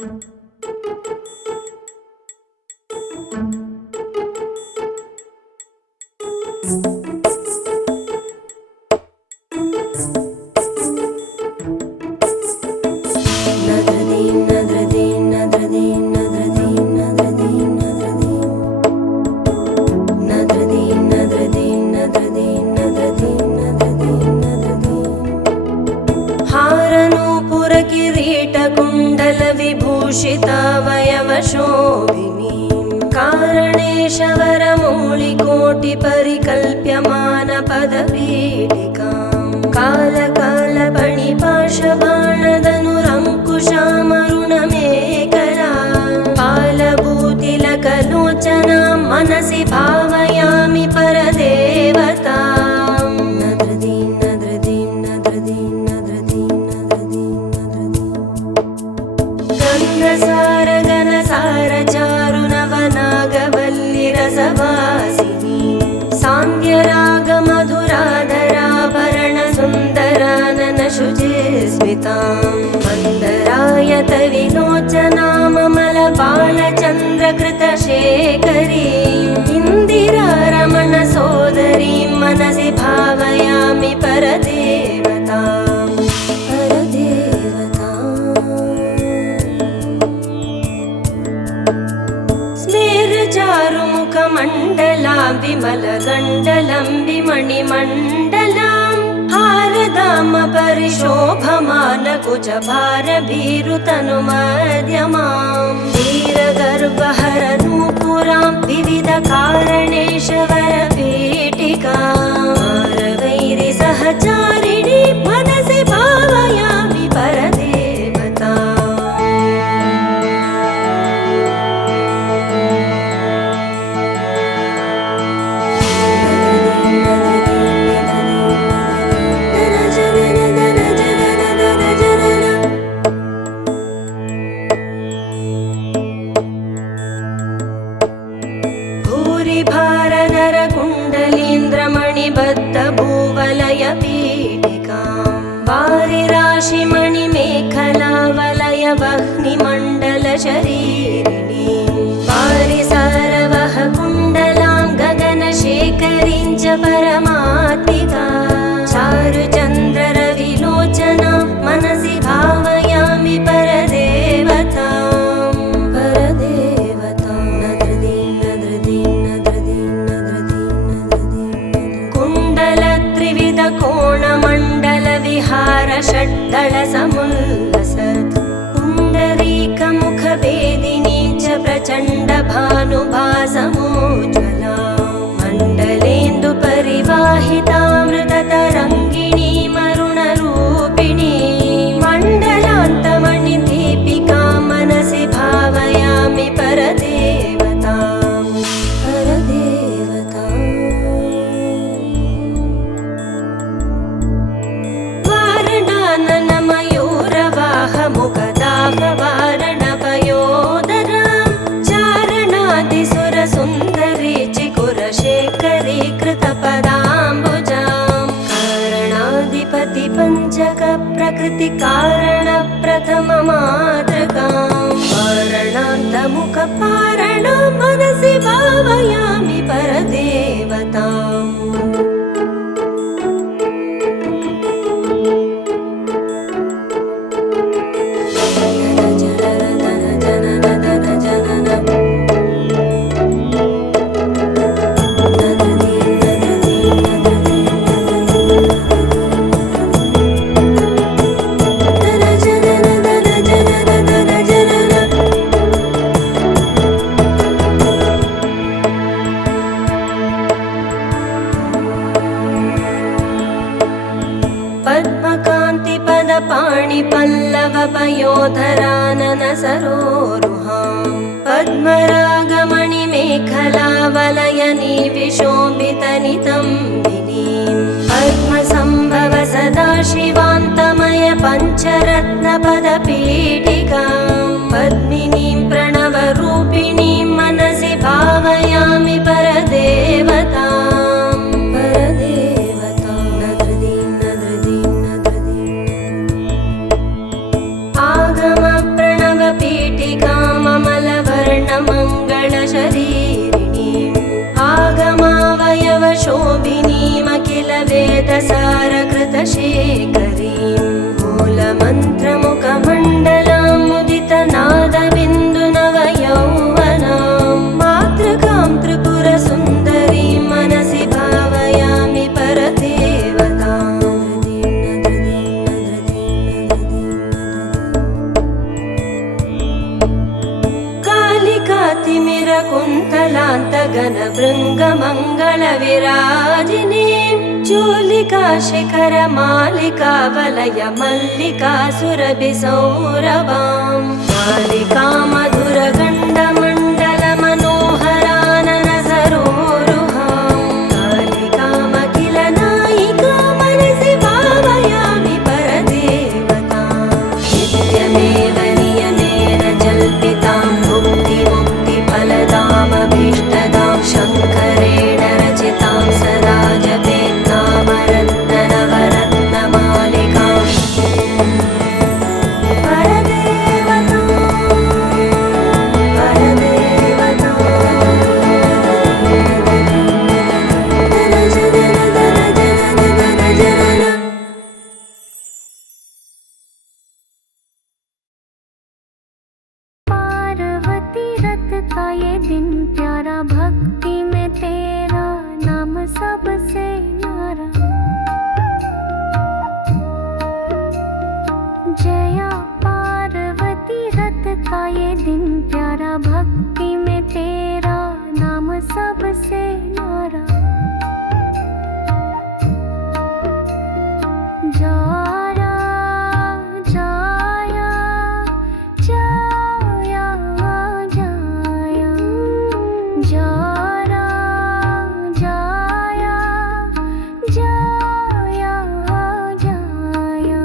हारनूपुरकिरीटकुण्डलविभूषितावयवशोभिनी कारणेशवरमौलिकोटिपरिकल्प्यमानपदपीठिकां कालकालपणिपाशबाणदनुरङ्कुशामरुणमेकला कालभूतिलकलोचनां मनसि भावयामि परदेवताम्। गन्धसारगनसारचारुनवनागवल्लिरसवासिनी सान्द्यरागमधुराधराभरणसुन्दराननशुचे स्मितां मन्दरायतविलोचनाममलबालचन्द्रकृतशेखरीं इन्दिरारमणसोदरीं मनसि भावयामि परदेवताम्। चारुमुखमण्डलां विमलगण्डलं विमणिमण्डलां हारदामपरिशोभमानकुचभारभीरुतनुमध्यमां वीरगर्वहरनूपुरां विविधकारणेशवरपीठिकां मारवैरिसहचारिणी मनसि भावयामि परदेवताम्। भूवलयपीठिकां वारिराशिमणिमेखलावलयवह्निमण्डलशरीरिणीं वारिसारवः कुण्डलां गगनशेखरीं च परमात्मिकां चारुचन्द्ररविलोचनां मनसि भावयामि परदेवताम्। कोणमण्डलविहारषड्दलसमुल्लसत् पुण्डरीकमुखवेदिनीं च प्रचण्डभानुभासमोज्ज्वलां मण्डलेन्दुपरिवाहितामृततरङ्गिणीमरुणरूपिणीं मण्डलान्तमणिदीपिकां मनसि भावयामि परदेवताम्। वारणपयोदरां चारणादिसुरसुन्दरी चिकुरशेखरी कृतपदाम्बुजां कारणाधिपतिपञ्चकप्रकृतिकारणप्रथममातृकां वारणान्तमुखपारणां मनसि भावयामि परदेवताम्। पद्मकान्तिपदपाणिपल्लवपयोधराननसरोरुहां पद्मरागमणिमेखलावलयनिविशोभितनितं विनीं पद्मसम्भव सदाशिवान्तमय पञ्चरत्नपदपीठिकां पद्मिनीं प्रणवरूपिणीं मनसि भावयामि परदेवताम्। आगमप्रणवपीठ चन्द्रशेखरीं मूलमन्त्रमुखमण्डलां मुदितनादबिन्दुनवयौवनां मातृकां त्रिपुरसुन्दरीं मनसि भावयामि परदेवताम्। कालिकातिमिरकुन्तलान्तगणभृङ्गमङ्गलविराजिनीं चूलिकाशिखरमालिका वलय मल्लिका सुरभिसौरभां कालिका मधुरगण्डमण्डलमनोहरानन सरोरुहां कालिकामखिलनायिका मनसि भावयामि परदेवताम्। नित्यमेव नियमेन जल्पितां मुक्तिफलदामभीष्टदां शङ्करेण रचितां सदा जपेत् नामरत्ननवरत्नमालिकां पार्वती रथ का ये दिन प्यारा, भक्ति में तेरा नाम सबसे न्यारा। जया पार्वती रथ का ये दिन प्यारा, भक्ति में तेरा नाम सबसे न्यारा। जाया जाया जाया जाया जारा जाया जाया जाया।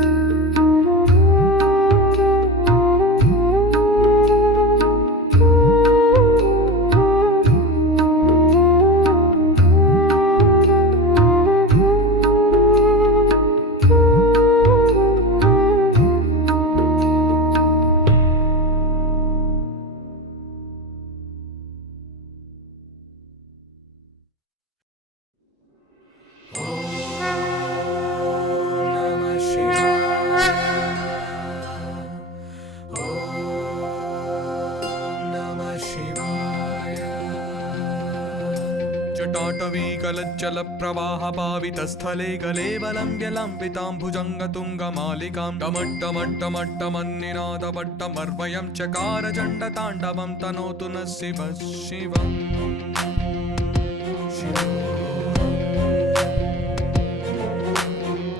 जटाटवीकलज्जलप्रवाहपावितस्थले गलेवलम्ब्य लम्बिताम्बुजङ्गतुङ्गमालिकां टमट्टमट्टमट्टमन्निनादपट्टमर्वयं चकारचण्डताण्डवं तनोतु नः शिवः शिवम्।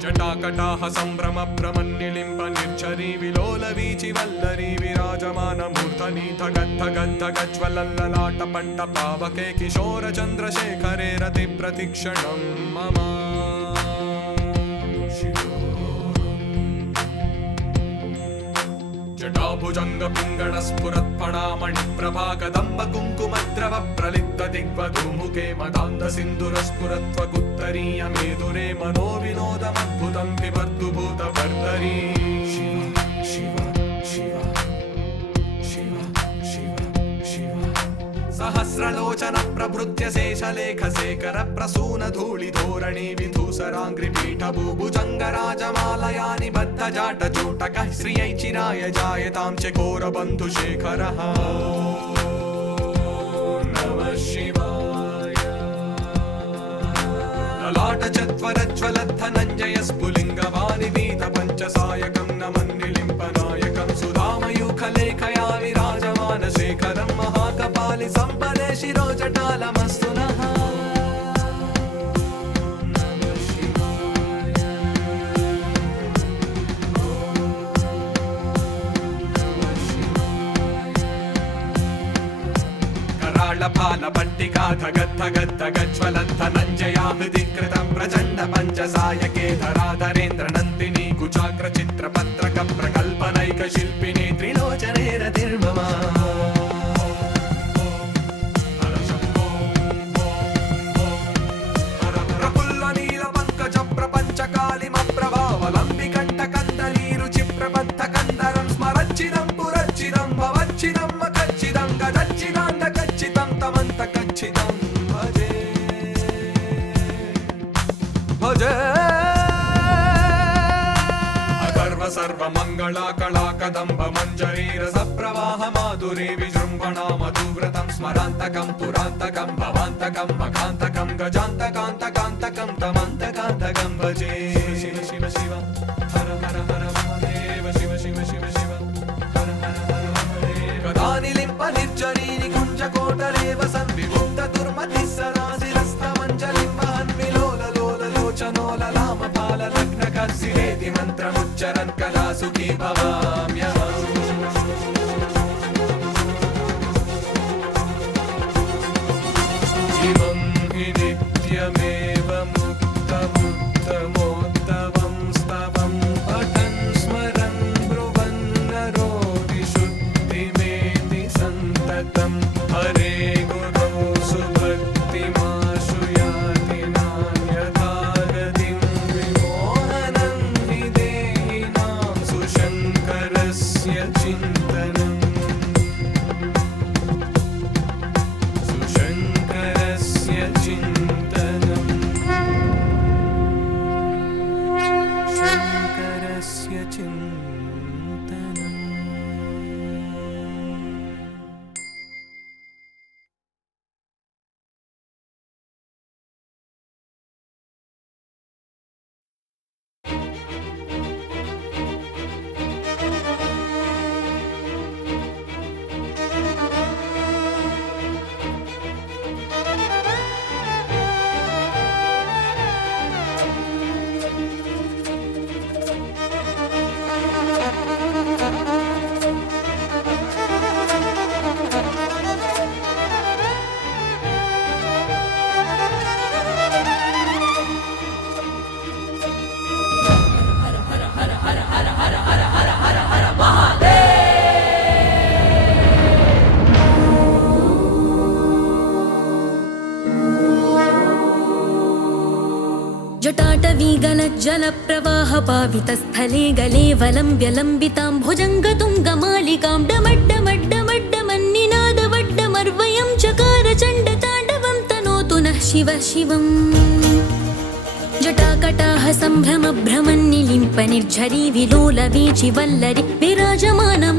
जटाकटाह सम्भ्रम भ्रमन्निलिम्ब निर्झरी विलोलवीचि वल्लरी विराजमानमूर्धनि धगद्धगद्धगज्ज्वलल्ललाटपट्ट पावके किशोरचन्द्रशेखरे रतिप्रतिक्षणं मम। जटाभुजङ्गपिङ्गळस्फुरत्फणामणिप्रभाकदम्ब कुङ्कुमद्रव प्रलिप्तदिग्वधूमुखे मदान्तसिन्धुरस्फुरत्वगुत्तरीय मेदुरे मनोविनोदमद्भुतं बिभर्दुभूतभर्तरी। शिव शिव शिव शिव शिव सहस्रलोचन प्रभृत्य शेषलेखशेखर प्रसून धूलिधोरणी विधूसराङ्घ्रिपीठ भूभुजङ्गराजमालयानि बद्धजाटचोटकः श्रियै चिराय जायतां चकोरबन्धुशेखरः। नमः शिवाय। ललाटचत्वरज्ज्वलद्धनञ्जय स्फुलिङ्गवानिवीत पञ्चसायकं नमन्निलिम्पनायकं सुधामयूखलेखया विराजमानशेखरं महाकपालि सम्पदे शिरोजटालमस्तु नः। कराळफालपट्टिका धगद्धगद्धगज्ज्वलद्धनञ्जया हृदि कृतं प्रचण्ड पञ्चसायके धराधरेन्द्र नन्दिनी कुचाग्रचित्रपत्रक प्रकल्पनैकशिल्पिनी त्रिलोचने रतिर्ममा। प्रफुल्लनीलपङ्कज प्रपञ्चकालिमप्रभावलम्बिकण्ठकन्दलीरुचिप्रबद्धकन्दरं स्मरच्चिदं पुरच्चिदं भवच्चिदं मकच्चिदं गदच्चिदान्तकच्चिदं तमन्तकच्चिदं भजे भजे। మంగళా కళా కదంబ మంజరీ రసప్రవాహ మాధురీ విజృంభణా మధువ్రతం స్మరాంతకం పురాంతకం భవాంతకం మకాంతకం గజాంతకాంతకాంతకం తమంతకాంతకం భజే శివ శివ శివ హర హర హర మహాదేవ శివ శివ శివ శివ హర హర హర మహాదేవ గదానిలింప నిర్జరీని కుంజకోటరేవ సంవిముక్త దుర్మతి సరాశిరస్తమంజలింబహన్ విలోల లోల లోచనోల లామ పాల లగ్న కర్సిరేతి మంత్రముచ్చరన్ కళా సుఖీ భవామ్యహం ఇమం హి నిత్యమేవ ముక్తముత్తమోత్తమం స్తవం పఠన్ స్మరన్ బ్రువన్ నరో విశుద్ధిమేతి సంతతం హరే గురో సుభక్తిమాశు యాతి నాన్యథాగతిం విమోహనం హి దేహినాం సుశంకరస్య చింతనం సుశంకరస్య చింతనం శంకరస్య చింతనం जटाटवीगलज्जलप्रवाह पावितस्थले गले वलम्ब्य लम्बितां भुजङ्गतुङ्गमालिकां डमड्डमड्डमड्डमन्निनादवड्डमर्वयं चकार चण्डताण्डवं तनोतु नः शिवः शिवम् जटाकटाह सम्भ्रमभ्रमन्निलिम्प निर्झरी विलोलवीचि वल्लरि विराजमानम्